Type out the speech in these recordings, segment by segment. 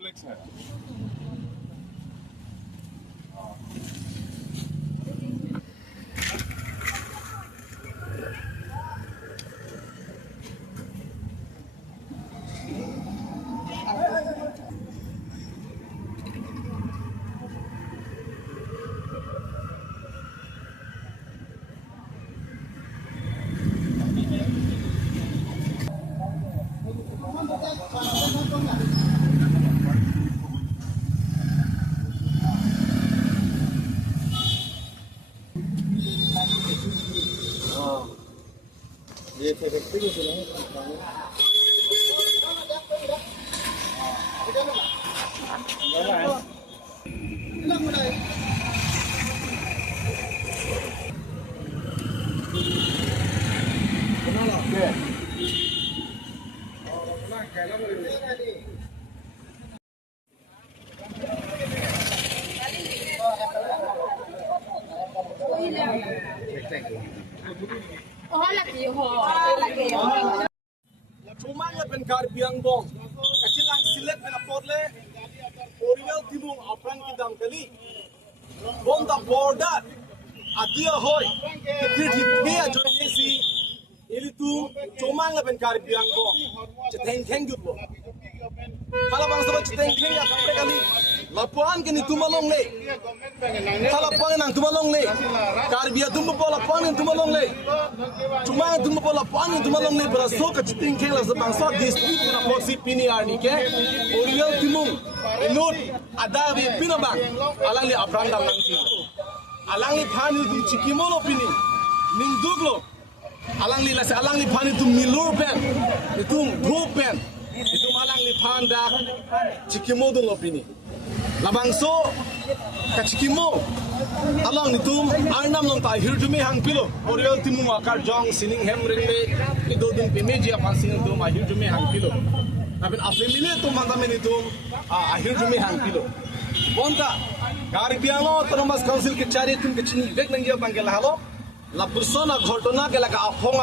कॉम्प्लेक्स है। ये थे व्यक्ति को cuma lepen karbiang bong kecilang silet menapole oriel timung apran kidam kali on the border adia hoy kiti dia join si itu cuma lepen karbiang bong ceteng teng gitu kalau bangsa ceteng teng ya kapre kali lapuan kini tumalong le kalau lapuan nang tumalong le karbia tumbo lapuan nang tumalong le cuma tumbo lapuan nang tumalong le beraso keceteng teng lah bangsa dispute na posi pini arni ke oriel timung inut ada bi pinabang alang li aprang dam nang ti alang li phani tu chikimolo pini ning duglo alang li lase alang li phani tu milur pen itu dhu pen itu malang li phan da chikimo dong opini labangso kachikimo along nitum arnam long ta hirjumi hang pilo oriel timu akar jong sining hem ringbe itu dun pimeji apan sining tu ma hirjumi hang pilo tapi afemile tu mantame nitum hirjumi hang pilo bonta garbiano termas council ke cari tum ke chini vek nang dia bangkel halo la persona ghotona ke laga afong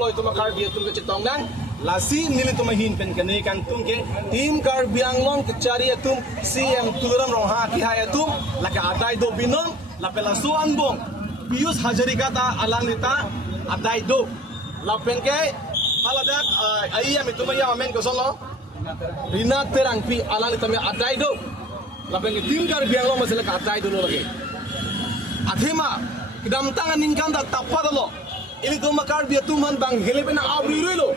lo itu makar dia tum ke chitong nang lasi nili tu mahin pen kene kan tum ke tim garbiang long ke cari tum cm turam rong ha ki ha tum laga adai do binom la pelasu anbong pius hajarika ta alang nita adai do la pen ke haladak ai am tu maya amen ko solo rina terang pi alang nita me adai do la pen ke tim garbiang long masela ka adai do lo lagi athema kidam tangan ningkan da tapadalo ini tu makar dia tuman bang hele pena abri lo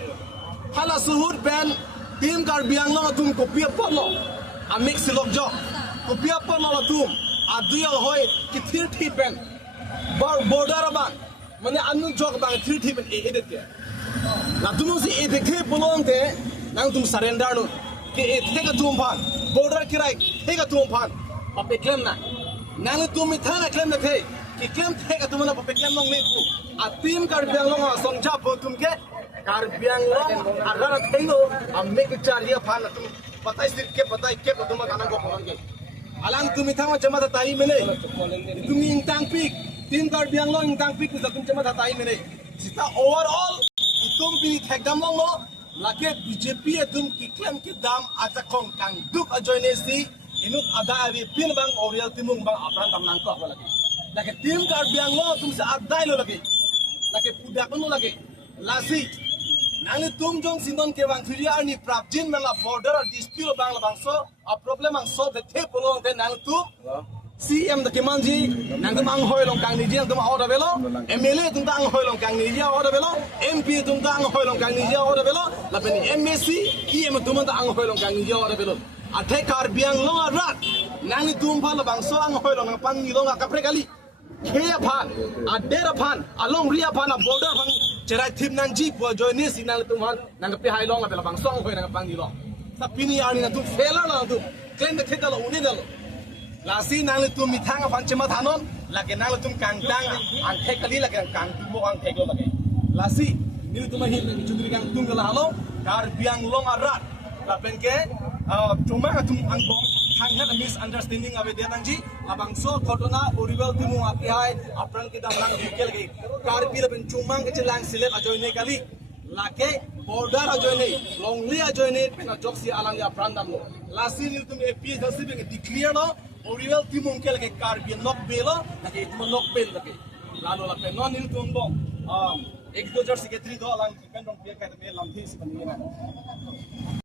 hala suhud pen tim garbiang long tum kopia polo a mix lok jo kopia polo tum aduya hoy ki thir thi pen bar border ba mane anu jok bang thir thi pen e edet ke la tum si e dekhe polong te nang tum surrender no ke e thega tum phan border kirai thega tum phan pape claim na nang tum mi thana claim na the ki claim thega tum na pape claim long le ku a tim garbiang long a songja po tum ke karbiang long agar thaino amme ke charia phan tum patai sir ke patai ke tum kana go phon ke alang tum thama chama ta tai mene tum ingtang pik tim karbiang long ingtang pik ku tum chama ta tai mene sita overall tum pini thekdam long lo lake bjp tum ki claim ki dam acha khong kang duk ajoine si inut ada avi pin bang oriel timung bang apran dam nang ko lagi lake tim karbiang long tum sa adai lo lagi lake pudak no lagi lasi nang tum jong sindon ke bang thiri arni prapjin mela border dispute bang bang so a problem ang so the table long the nang tu cm the kemanji nang tum ang hoi long kang ni jeng tum order belo mla tum ang hoi long kang ni ja order belo mp tum ang hoi long kang ni ja order belo la pen msc em tum ang hoi long kang ni ja order belo athe kar biang long arat nang tum phala bang so ang hoi long pang ni long ka pre kali kheya phan adera phan along ria phan a border phan cerai tim nang ji po join si nang tum han nang pe hai long la bang song hoi nang pang ni long sa pini ani na tu fela na tu claim the thekalo uni dalo lasi nang tum mi thang phan chema thanon lage nang tum kang dang ang thekali lage kang tu mo ang theklo lage lasi ni tum hin ni chudri kang tum gala halo kar biang long arat la pen ke cuma tum ang bong hanghat misunderstanding abe dia tangji abang so khotona oriwal timu api hai apran kita lang dikel ge kar pi la pen cuma ke celang silet ajoy ne kali lake border ajoine longli ajoine pena joksi alang ya prandam lo lasi nil tum AP dasi be declare lo oriel timung kel ke Caribbean nok belo lake nok bel lake lalo la pe non nil tum bong ek do jersey ke 3 do alang depend on pia ka me lam thi si